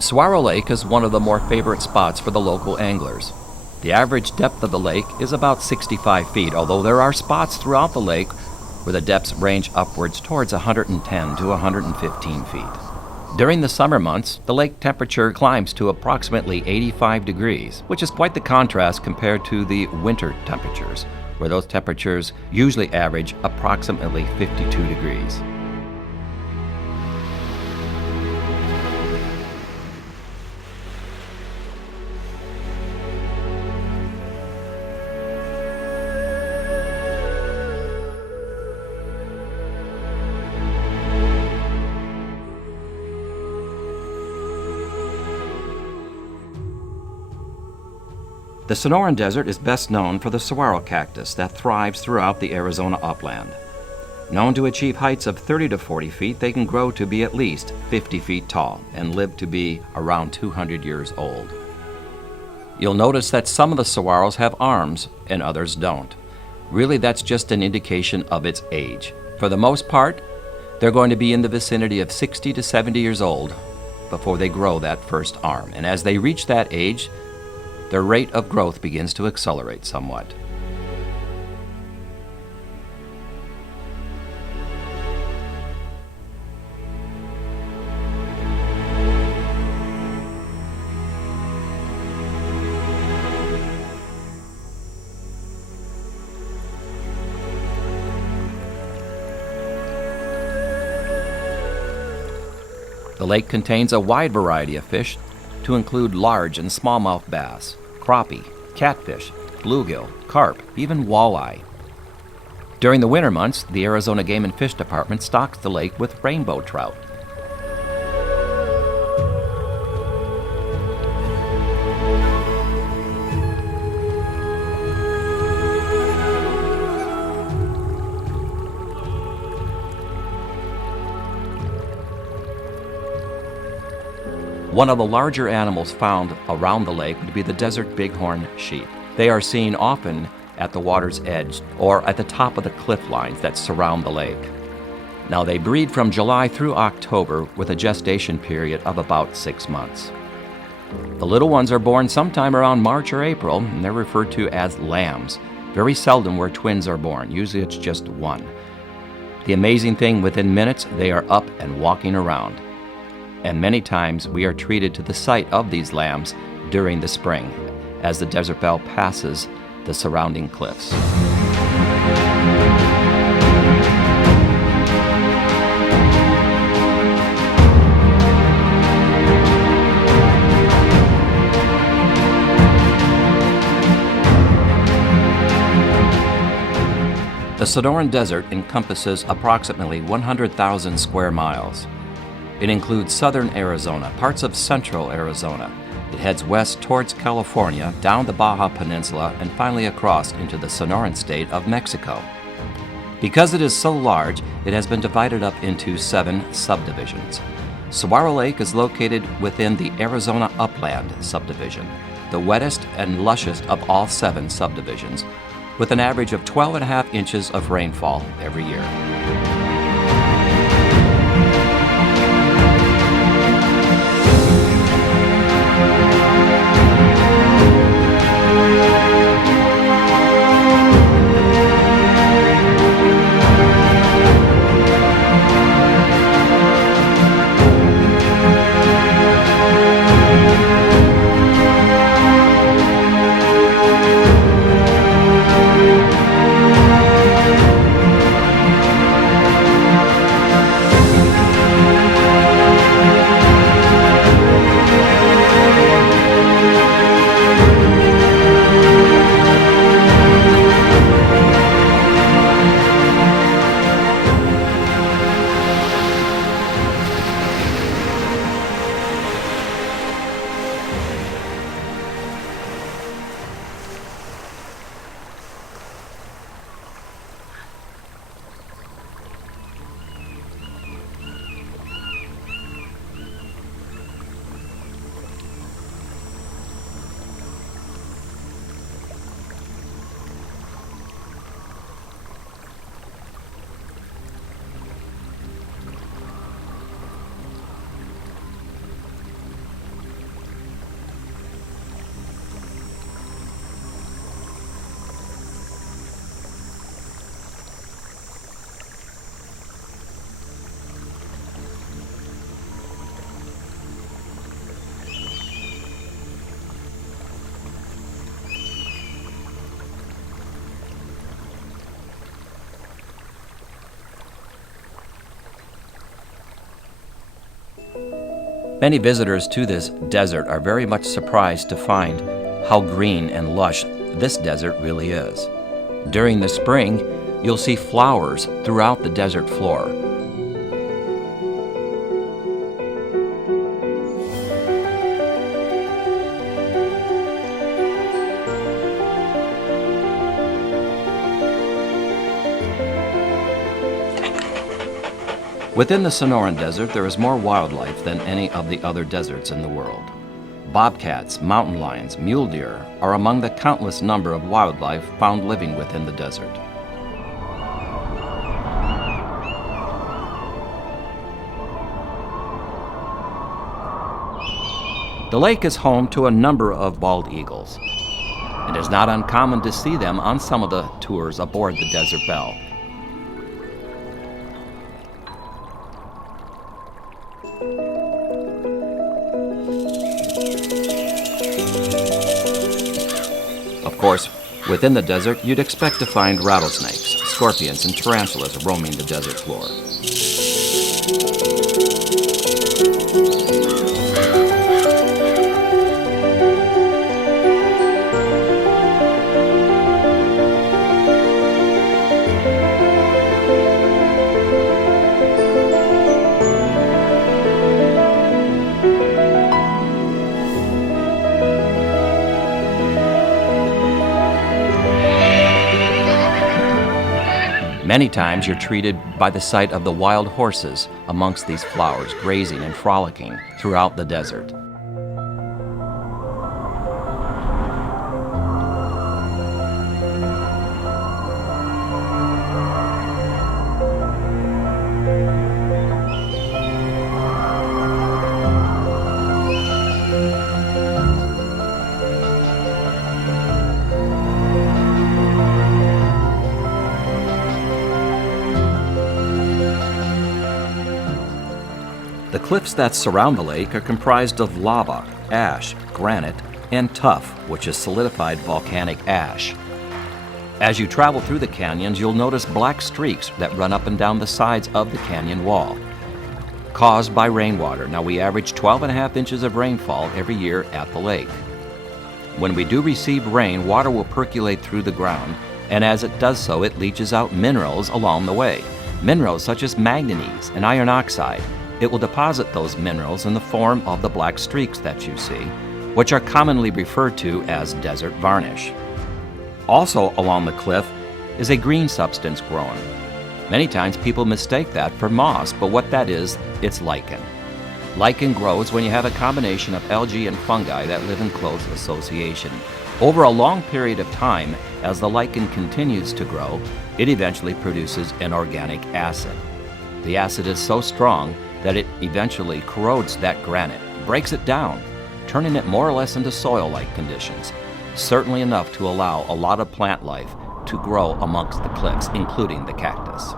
Saguaro Lake is one of the more favorite spots for the local anglers. The average depth of the lake is about 65 feet, although there are spots throughout the lake where the depths range upwards towards 110 to 115 feet. During the summer months, the lake temperature climbs to approximately 85 degrees, which is quite the contrast compared to the winter temperatures, where those temperatures usually average approximately 52 degrees. The Sonoran Desert is best known for the saguaro cactus that thrives throughout the Arizona upland. Known to achieve heights of 30 to 40 feet, they can grow to be at least 50 feet tall and live to be around 200 years old. You'll notice that some of the saguaros have arms and others don't. Really, that's just an indication of its age. For the most part, they're going to be in the vicinity of 60 to 70 years old before they grow that first arm. And as they reach that age, their rate of growth begins to accelerate somewhat. The lake contains a wide variety of fish, to include large and smallmouth bass, crappie, catfish, bluegill, carp, even walleye. During the winter months, the Arizona Game and Fish Department stocks the lake with rainbow trout. One of the larger animals found around the lake would be the desert bighorn sheep. They are seen often at the water's edge or at the top of the cliff lines that surround the lake. Now, they breed from July through October with a gestation period of about 6 months. The little ones are born sometime around March or April, and they're referred to as lambs. Very seldom where twins are born. Usually it's just one. The amazing thing, within minutes, they are up and walking around. And many times we are treated to the sight of these lambs during the spring as the desert belle passes the surrounding cliffs. The Sonoran Desert encompasses approximately 100,000 square miles. It includes southern Arizona, parts of central Arizona. It heads west towards California, down the Baja Peninsula, and finally across into the Sonoran state of Mexico. Because it is so large, it has been divided up into 7 subdivisions. Saguaro Lake is located within the Arizona Upland subdivision, the wettest and lushest of all 7 subdivisions, with an average of 12.5 inches of rainfall every year. Many visitors to this desert are very much surprised to find how green and lush this desert really is. During the spring, you'll see flowers throughout the desert floor. Within the Sonoran Desert, there is more wildlife than any of the other deserts in the world. Bobcats, mountain lions, mule deer are among the countless number of wildlife found living within the desert. The lake is home to a number of bald eagles. It is not uncommon to see them on some of the tours aboard the Desert Belle. Of course, within the desert, you'd expect to find rattlesnakes, scorpions, and tarantulas roaming the desert floor. Many times you're treated by the sight of the wild horses amongst these flowers, grazing and frolicking throughout the desert. The cliffs that surround the lake are comprised of lava, ash, granite, and tuff, which is solidified volcanic ash. As you travel through the canyons, you'll notice black streaks that run up and down the sides of the canyon wall, caused by rainwater. Now, we average 12.5 inches of rainfall every year at the lake. When we do receive rain, water will percolate through the ground, and as it does so, it leaches out minerals along the way. Minerals such as manganese and iron oxide. It will deposit those minerals in the form of the black streaks that you see, which are commonly referred to as desert varnish. Also along the cliff is a green substance growing. Many times people mistake that for moss, but what that is, it's lichen. Lichen grows when you have a combination of algae and fungi that live in close association. Over a long period of time, as the lichen continues to grow, it eventually produces an organic acid. The acid is so strong that it eventually corrodes that granite, breaks it down, turning it more or less into soil-like conditions, certainly enough to allow a lot of plant life to grow amongst the cliffs, including the cactus.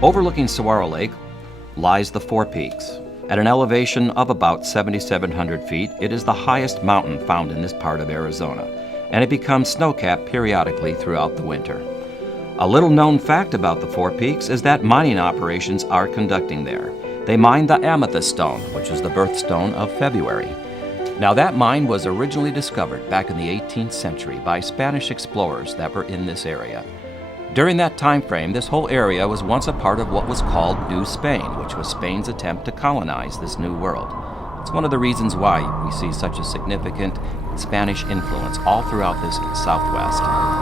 Overlooking Saguaro Lake lies the Four Peaks. At an elevation of about 7,700 feet, it is the highest mountain found in this part of Arizona, and it becomes snow-capped periodically throughout the winter. A little known fact about the Four Peaks is that mining operations are conducting there. They mine the amethyst stone, which is the birthstone of February. Now that mine was originally discovered back in the 18th century by Spanish explorers that were in this area. During that time frame, this whole area was once a part of what was called New Spain, which was Spain's attempt to colonize this new world. It's one of the reasons why we see such a significant Spanish influence all throughout this Southwest.